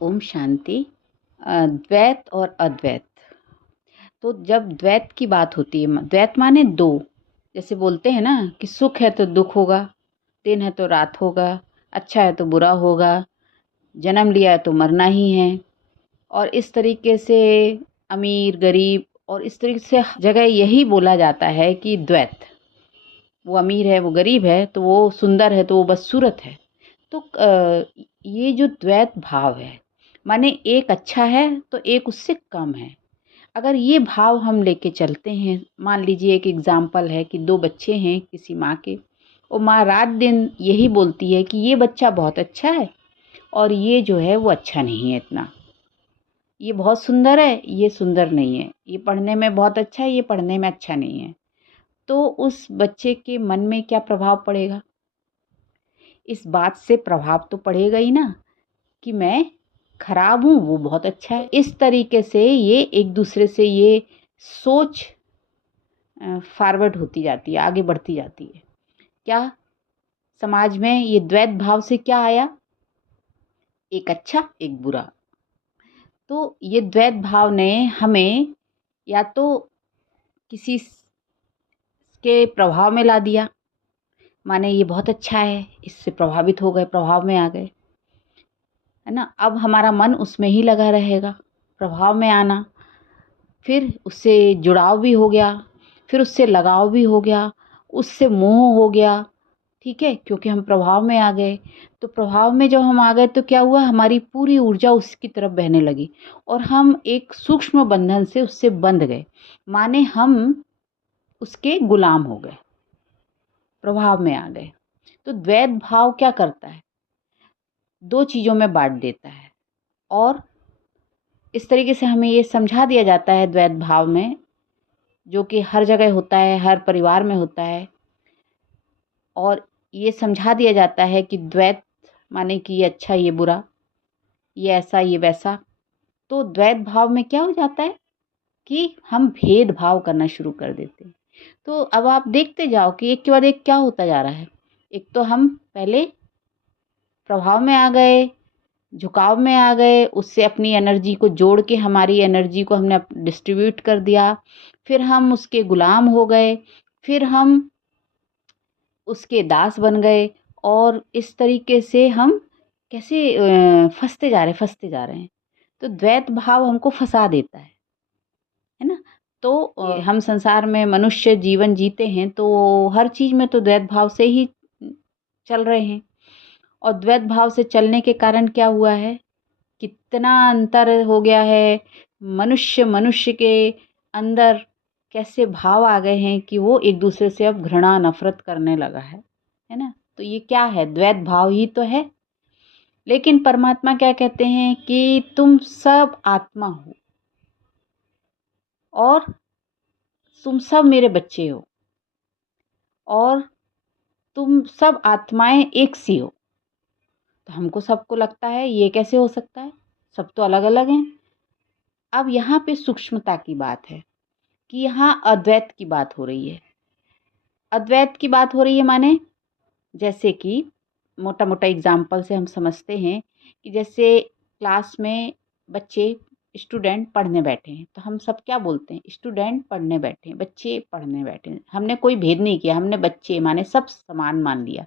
ओम शांति। द्वैत और अद्वैत। तो जब द्वैत की बात होती है, द्वैत माने दो। जैसे बोलते हैं ना कि सुख है तो दुख होगा, दिन है तो रात होगा, अच्छा है तो बुरा होगा, जन्म लिया है तो मरना ही है। और इस तरीके से अमीर गरीब और इस तरीके से जगह यही बोला जाता है कि द्वैत, वो अमीर है वो गरीब है, तो वो सुंदर है तो वो बदसूरत है। तो ये जो द्वैत भाव है, माने एक अच्छा है तो एक उससे कम है। अगर ये भाव हम लेके चलते हैं, मान लीजिए एक एग्जाम्पल है कि दो बच्चे हैं किसी माँ के, और माँ रात दिन यही बोलती है कि ये बच्चा बहुत अच्छा है और ये जो है वो अच्छा नहीं है इतना, ये बहुत सुंदर है ये सुंदर नहीं है, ये पढ़ने में बहुत अच्छा है ये पढ़ने में अच्छा नहीं है। तो उस बच्चे के मन में क्या प्रभाव पड़ेगा? इस बात से प्रभाव तो पड़ेगा ही ना कि मैं खराब हूँ वो बहुत अच्छा है। इस तरीके से ये एक दूसरे से ये सोच फॉरवर्ड होती जाती है, आगे बढ़ती जाती है। क्या समाज में ये द्वैत भाव से क्या आया? एक अच्छा एक बुरा। तो ये द्वैत भाव ने हमें या तो किसी के प्रभाव में ला दिया, माने ये बहुत अच्छा है, इससे प्रभावित हो गए, प्रभाव में आ गए, है ना। अब हमारा मन उसमें ही लगा रहेगा, प्रभाव में आना, फिर उससे जुड़ाव भी हो गया, फिर उससे लगाव भी हो गया, उससे मोह हो गया। ठीक है, क्योंकि हम प्रभाव में आ गए। तो प्रभाव में जब हम आ गए तो क्या हुआ, हमारी पूरी ऊर्जा उसकी तरफ बहने लगी और हम एक सूक्ष्म बंधन से उससे बंध गए, माने हम उसके गुलाम हो गए, प्रभाव में आ गए। तो द्वैत भाव क्या करता है, दो चीज़ों में बांट देता है। और इस तरीके से हमें ये समझा दिया जाता है द्वैत भाव में, जो कि हर जगह होता है, हर परिवार में होता है। और ये समझा दिया जाता है कि द्वैत माने कि ये अच्छा ये बुरा, ये ऐसा ये वैसा। तो द्वैत भाव में क्या हो जाता है कि हम भेदभाव करना शुरू कर देते हैं। तो अब आप देखते जाओ कि एक के बाद एक क्या होता जा रहा है। एक तो हम पहले प्रभाव में आ गए, झुकाव में आ गए, उससे अपनी एनर्जी को जोड़ के हमारी एनर्जी को हमने डिस्ट्रीब्यूट कर दिया, फिर हम उसके गुलाम हो गए, फिर हम उसके दास बन गए। और इस तरीके से हम कैसे फंसते जा रहे हैं। तो द्वैत भाव हमको फंसा देता है ना। तो हम संसार में मनुष्य जीवन जीते हैं तो हर चीज में तो द्वैत भाव से ही चल रहे हैं। और द्वैत भाव से चलने के कारण क्या हुआ है, कितना अंतर हो गया है। मनुष्य मनुष्य के अंदर कैसे भाव आ गए हैं कि वो एक दूसरे से अब घृणा नफरत करने लगा है ना। तो ये क्या है, द्वैत भाव ही तो है। लेकिन परमात्मा क्या कहते हैं कि तुम सब आत्मा हो और तुम सब मेरे बच्चे हो और तुम सब आत्माएं एक सी हो। तो हमको सबको लगता है ये कैसे हो सकता है, सब तो अलग अलग हैं। अब यहाँ पे सूक्ष्मता की बात है कि यहाँ अद्वैत की बात हो रही है। अद्वैत की बात हो रही है माने, जैसे कि मोटा मोटा एग्जाम्पल से हम समझते हैं कि जैसे क्लास में बच्चे स्टूडेंट पढ़ने बैठे हैं तो हम सब क्या बोलते हैं, स्टूडेंट पढ़ने बैठे हैं, बच्चे पढ़ने बैठे हैं। हमने कोई भेद नहीं किया, हमने बच्चे माने सब समान मान लिया।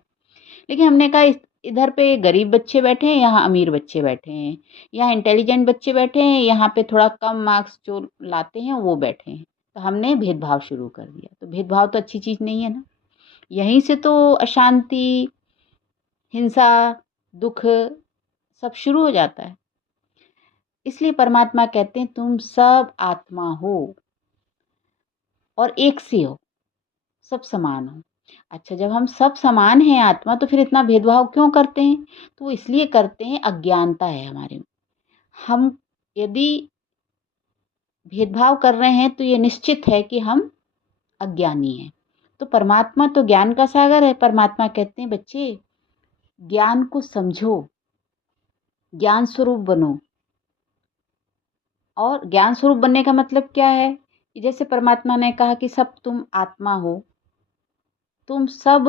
लेकिन हमने कहा इधर पे गरीब बच्चे बैठे हैं, यहाँ अमीर बच्चे बैठे हैं, यहाँ इंटेलिजेंट बच्चे बैठे हैं, यहाँ पे थोड़ा कम मार्क्स जो लाते हैं वो बैठे हैं। तो हमने भेदभाव शुरू कर दिया। तो भेदभाव तो अच्छी चीज़ नहीं है ना। यहीं से तो अशांति, हिंसा, दुख सब शुरू हो जाता है। इसलिए परमात्मा कहते हैं तुम सब आत्मा हो और एक से हो, सब समान हो। अच्छा, जब हम सब समान हैं आत्मा, तो फिर इतना भेदभाव क्यों करते हैं? तो वो इसलिए करते हैं, अज्ञानता है हमारे में। हम यदि भेदभाव कर रहे हैं तो ये निश्चित है कि हम अज्ञानी हैं। तो परमात्मा तो ज्ञान का सागर है। परमात्मा कहते हैं बच्चे ज्ञान को समझो, ज्ञान स्वरूप बनो। और ज्ञान स्वरूप बनने का मतलब क्या है कि जैसे परमात्मा ने कहा कि सब तुम आत्मा हो, तुम सब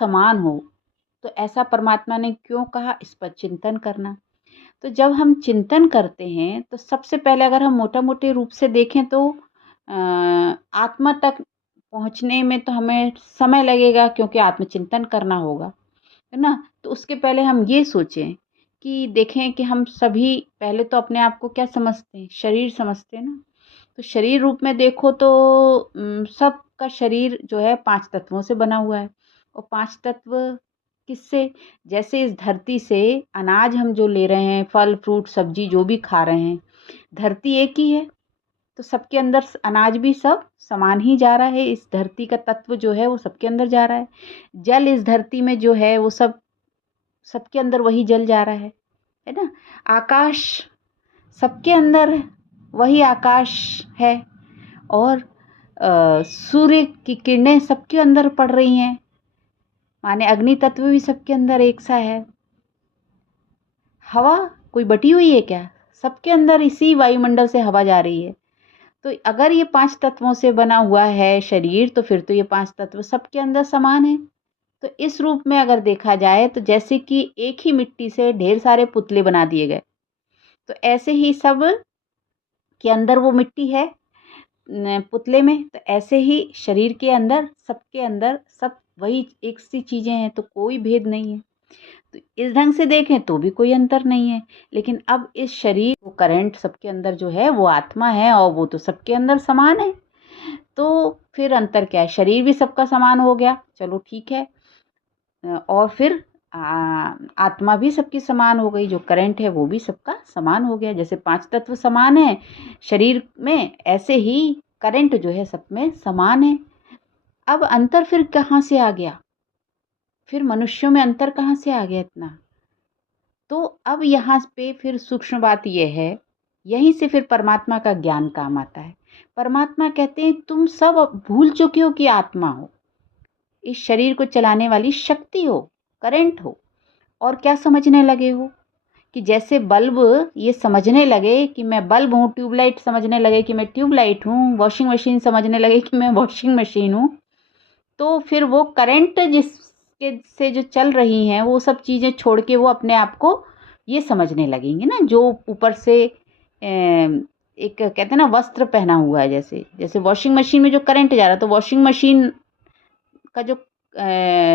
समान हो। तो ऐसा परमात्मा ने क्यों कहा, इस पर चिंतन करना। तो जब हम चिंतन करते हैं तो सबसे पहले अगर हम मोटा मोटे रूप से देखें तो आत्मा तक पहुँचने में तो हमें समय लगेगा, क्योंकि आत्मचिंतन करना होगा, है ना। तो उसके पहले हम ये सोचें कि देखें कि हम सभी पहले तो अपने आप को क्या समझते हैं, शरीर समझते हैं ना। तो शरीर रूप में देखो तो सबका शरीर जो है 5 तत्वों से बना हुआ है। और 5 तत्व किससे? जैसे इस धरती से अनाज हम जो ले रहे हैं, फल फ्रूट सब्जी जो भी खा रहे हैं, धरती एक ही है, तो सबके अंदर अनाज भी सब समान ही जा रहा है। इस धरती का तत्व जो है वो सबके अंदर जा रहा है। जल इस धरती में जो है वो सबके अंदर वही जल जा रहा है ना। आकाश सबके अंदर वही आकाश है। और सूर्य की किरणें सबके अंदर पड़ रही हैं, माने अग्नि तत्व भी सबके अंदर एक सा है। हवा कोई बटी हुई है क्या? सबके अंदर इसी वायुमंडल से हवा जा रही है। तो अगर ये 5 तत्वों से बना हुआ है शरीर, तो फिर तो ये 5 तत्व सबके अंदर समान है। तो इस रूप में अगर देखा जाए तो जैसे कि एक ही मिट्टी से ढेर सारे पुतले बना दिए गए, तो ऐसे ही सब के अंदर वो मिट्टी है पुतले में, तो ऐसे ही शरीर के अंदर सबके अंदर सब वही एक सी चीज़ें हैं, तो कोई भेद नहीं है। तो इस ढंग से देखें तो भी कोई अंतर नहीं है। लेकिन अब इस शरीर वो करंट सबके अंदर जो है वो आत्मा है, और वो तो सबके अंदर समान है। तो फिर अंतर क्या है? शरीर भी सबका समान हो गया, चलो ठीक है। और फिर आत्मा भी सबकी समान हो गई, जो करंट है वो भी सबका समान हो गया। जैसे 5 तत्व समान है शरीर में, ऐसे ही करंट जो है सब में समान है। अब अंतर फिर कहाँ से आ गया? फिर मनुष्यों में अंतर कहाँ से आ गया इतना? तो अब यहाँ पे फिर सूक्ष्म बात यह है, यहीं से फिर परमात्मा का ज्ञान काम आता है। परमात्मा कहते हैं तुम सब भूल चुके हो कि आत्मा हो, इस शरीर को चलाने वाली शक्ति हो, करंट हो। और क्या समझने लगे हो कि जैसे बल्ब ये समझने लगे कि मैं बल्ब हूँ, ट्यूबलाइट समझने लगे कि मैं ट्यूबलाइट हूँ, वॉशिंग मशीन समझने लगे कि मैं वॉशिंग मशीन हूँ, तो फिर वो करंट जिसके से जो चल रही हैं वो सब चीज़ें छोड़ के वो अपने आप को ये समझने लगेंगे ना, जो ऊपर से एक कहते हैं ना वस्त्र पहना हुआ है। जैसे जैसे वॉशिंग मशीन में जो करंट जा रहा है, तो वॉशिंग मशीन का जो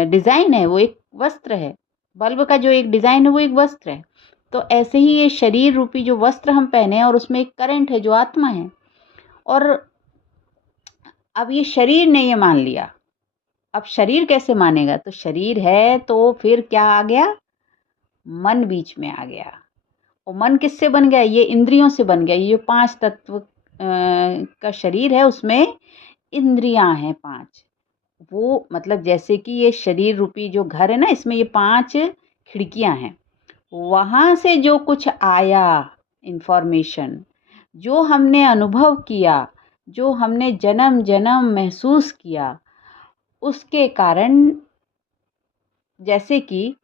डिज़ाइन है वो एक वस्त्र है, बल्ब का जो एक डिज़ाइन है वो एक वस्त्र है। तो ऐसे ही ये शरीर रूपी जो वस्त्र हम पहने हैं, और उसमें एक करंट है जो आत्मा है। और अब ये शरीर ने ये मान लिया, अब शरीर कैसे मानेगा? तो शरीर है तो फिर क्या आ गया? मन बीच में आ गया। और मन किससे बन गया? ये इंद्रियों से बन गया। ये जो 5 तत्व का शरीर है उसमें इंद्रियां हैं 5। वो मतलब जैसे कि ये शरीर रूपी जो घर है ना, इसमें ये 5 खिड़कियां हैं। वहां से जो कुछ आया इंफॉर्मेशन, जो हमने अनुभव किया, जो हमने जन्म जन्म महसूस किया, उसके कारण जैसे कि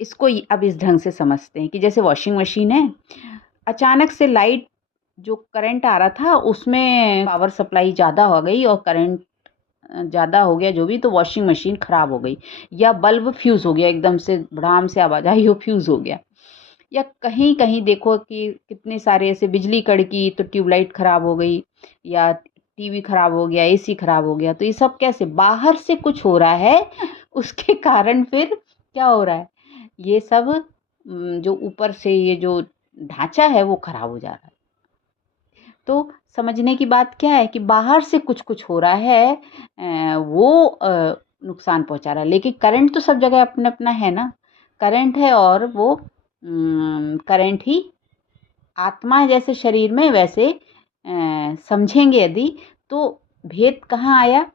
इसको अब इस ढंग से समझते हैं कि जैसे वॉशिंग मशीन है, अचानक से लाइट जो करंट आ रहा था उसमें पावर सप्लाई ज़्यादा हो गई और करंट ज़्यादा हो गया जो भी, तो वॉशिंग मशीन ख़राब हो गई। या बल्ब फ्यूज़ हो गया, एकदम से भड़ाम से आवाज़ आई वो फ्यूज़ हो गया। या कहीं कहीं देखो कि कितने सारे ऐसे बिजली कड़की तो ट्यूबलाइट ख़राब हो गई, या टीवी ख़राब हो गया, एसी ख़राब हो गया। तो ये सब कैसे बाहर से कुछ हो रहा है, उसके कारण फिर क्या हो रहा है? ये सब जो ऊपर से ये जो ढांचा है वो ख़राब हो जा रहा है। तो समझने की बात क्या है कि बाहर से कुछ कुछ हो रहा है, वो नुकसान पहुंचा रहा है। लेकिन करंट तो सब जगह अपना अपना है ना, करंट है, और वो करंट ही आत्मा है जैसे शरीर में, वैसे समझेंगे यदि तो भेद कहाँ आया?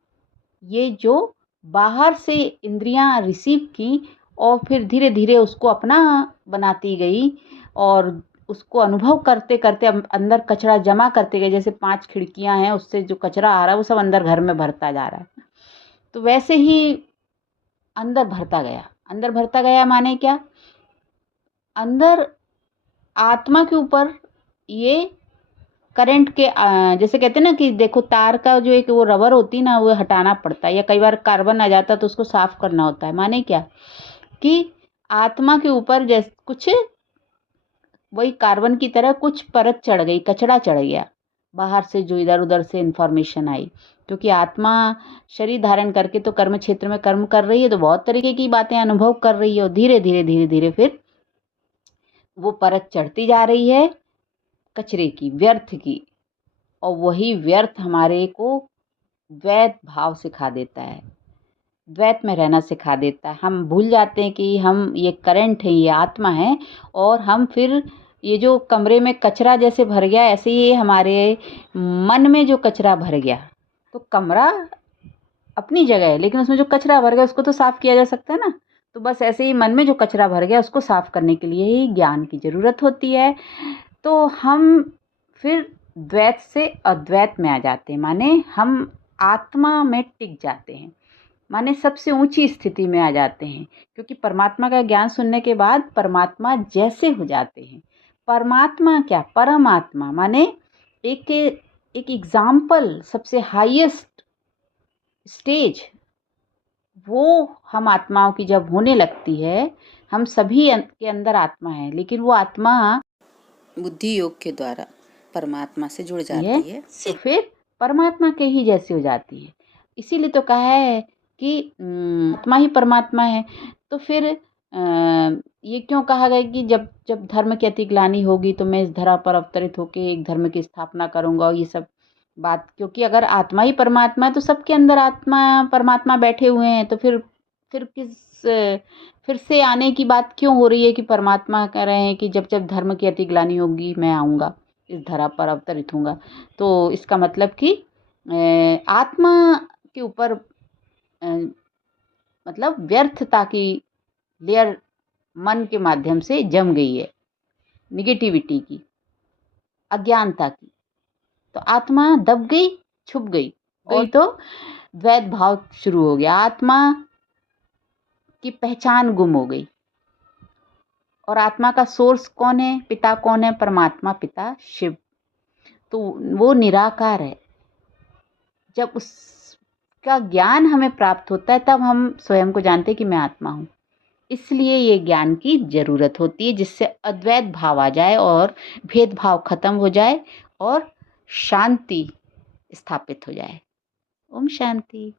ये जो बाहर से इंद्रियां रिसीव की और फिर धीरे धीरे उसको अपना बनाती गई, और उसको अनुभव करते करते अंदर कचरा जमा करते गए। जैसे 5 खिड़कियां हैं, उससे जो कचरा आ रहा है वो सब अंदर घर में भरता जा रहा है। तो वैसे ही अंदर भरता गया, अंदर भरता गया माने क्या? अंदर आत्मा के ऊपर ये करंट के जैसे कहते हैं ना कि देखो तार का जो एक वो रबर होती है ना, वो हटाना पड़ता है, या कई बार कार्बन आ जाता है तो उसको साफ करना होता है। माने क्या कि आत्मा के ऊपर जैसे कुछ वही कार्बन की तरह कुछ परत चढ़ गई, कचरा चढ़ गया बाहर से, जो इधर उधर से इन्फॉर्मेशन आई। क्योंकि आत्मा शरीर धारण करके तो कर्म क्षेत्र में कर्म कर रही है, तो बहुत तरीके की बातें अनुभव कर रही है, और धीरे धीरे धीरे धीरे फिर वो परत चढ़ती जा रही है कचरे की, व्यर्थ की। और वही व्यर्थ हमारे को द्वैत भाव सिखा देता है, द्वैत में रहना सिखा देता है। हम भूल जाते हैं कि हम ये करंट है, ये आत्मा है, और हम फिर ये जो कमरे में कचरा जैसे भर गया, ऐसे ही हमारे मन में जो कचरा भर गया, तो कमरा अपनी जगह है, लेकिन उसमें जो कचरा भर गया उसको तो साफ किया जा सकता है ना। तो बस ऐसे ही मन में जो कचरा भर गया उसको साफ करने के लिए ही ज्ञान की ज़रूरत होती है। तो हम फिर द्वैत से अद्वैत में आ जाते हैं, माने हम आत्मा में टिक जाते हैं, माने सबसे ऊंची स्थिति में आ जाते हैं। क्योंकि परमात्मा का ज्ञान सुनने के बाद परमात्मा जैसे हो जाते हैं। परमात्मा क्या, परमात्मा माने एक एक एग्जाम्पल, सबसे हाईएस्ट स्टेज, वो हम आत्माओं की जब होने लगती है, हम सभी के अंदर आत्मा है, लेकिन वो आत्मा बुद्धि योग के द्वारा परमात्मा से जुड़ जाती है, तो फिर परमात्मा के ही जैसी हो जाती है। इसीलिए तो कहा है कि आत्मा ही परमात्मा है। तो फिर ये क्यों कहा गया कि जब जब धर्म की अतिग्लानि होगी तो मैं इस धरा पर अवतरित होकर एक धर्म की स्थापना करूंगा, और ये सब बात। क्योंकि अगर आत्मा ही परमात्मा है तो सबके अंदर आत्मा परमात्मा बैठे हुए हैं, तो फिर फिर से आने की बात क्यों हो रही है कि परमात्मा कह रहे हैं कि जब जब धर्म की अतिग्लानि होगी मैं आऊँगा, इस धरा पर अवतरित होऊंगा। तो इसका मतलब कि आत्मा के ऊपर मतलब व्यर्थता की लेयर मन के माध्यम से जम गई है, निगेटिविटी की, अज्ञानता की। तो आत्मा दब गई, छुप गई, और तो द्वैत भाव शुरू हो गया, आत्मा की पहचान गुम हो गई। और आत्मा का सोर्स कौन है, पिता कौन है, परमात्मा पिता शिव। तो वो निराकार है। जब उसका ज्ञान हमें प्राप्त होता है तब हम स्वयं को जानते हैं कि मैं आत्मा हूँ। इसलिए ये ज्ञान की जरूरत होती है, जिससे अद्वैत भाव आ जाए और भेदभाव खत्म हो जाए और शांति स्थापित हो जाए। ओम शांति।